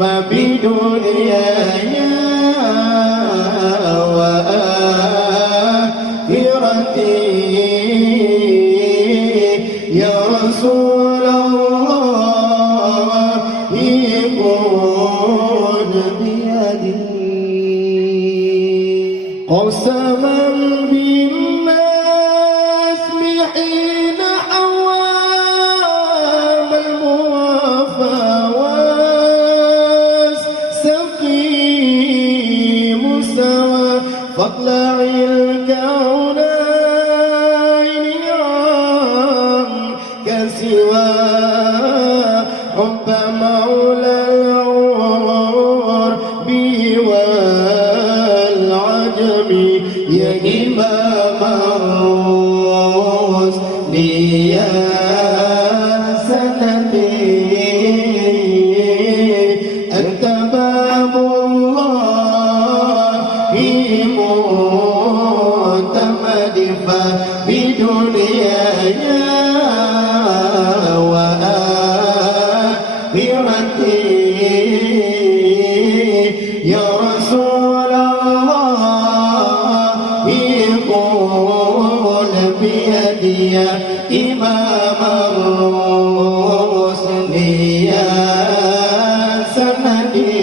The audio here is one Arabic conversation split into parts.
فبدنياي وآخرتي يا رسول الله خذ بيدي قسما بالناس حين حوام الموافى والسقيم سوى فاطلع الكونين عنك سوى حب مولى العرب والعجم يا إمام الرسل يا سندي أنت باب الله معتمد فبدنياي وآخرتي يا رسول الله قل بيدي يا إمام الرسل يا سندي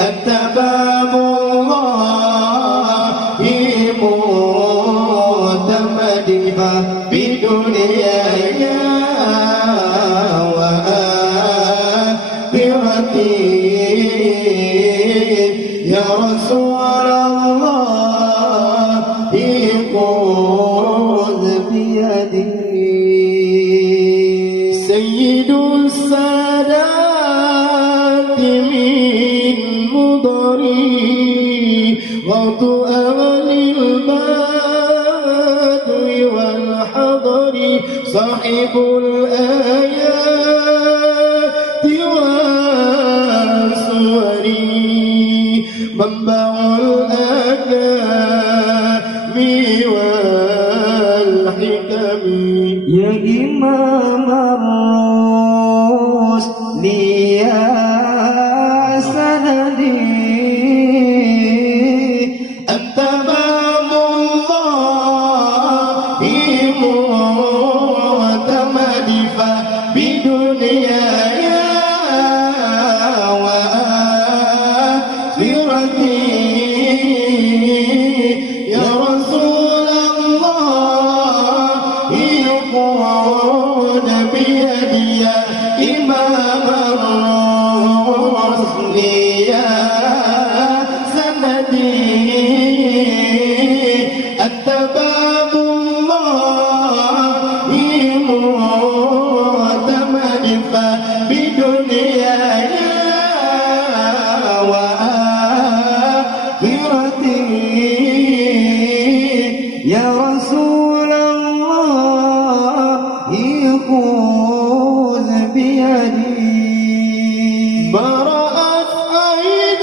أنت باب الله معتمد بدنياي وآخرتي يا رسول الله خذ بيدي سيد السادات من مضري غوث أهل البدو والحضر صاحب الآيات والصور منبع الآداب والحكم يا إمام الرسل يا سندي أنت باب الله معتمد فبدنياي وآخرتي يا رسول الله خذ بيدي يا إمام الرسل يا سندي أنت باب الله معتمد فبدنياي وآخرتي يا رسول الله خذ بيدي برأت أيد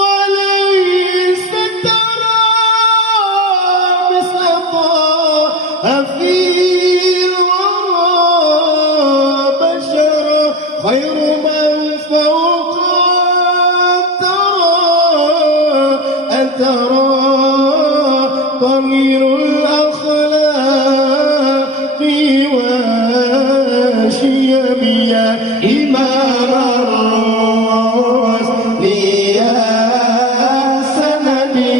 وليس ترى مثل في الورى بشر خير من فوق أترى طويل الأخلاق والشيم يا إمام الرسل يا سندي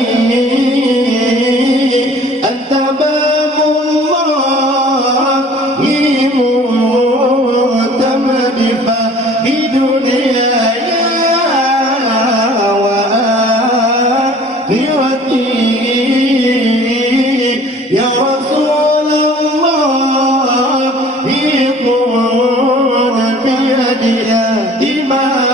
أنت باب الله معتمد فبدنياي يا رسول الله خذ بيدي يا إمام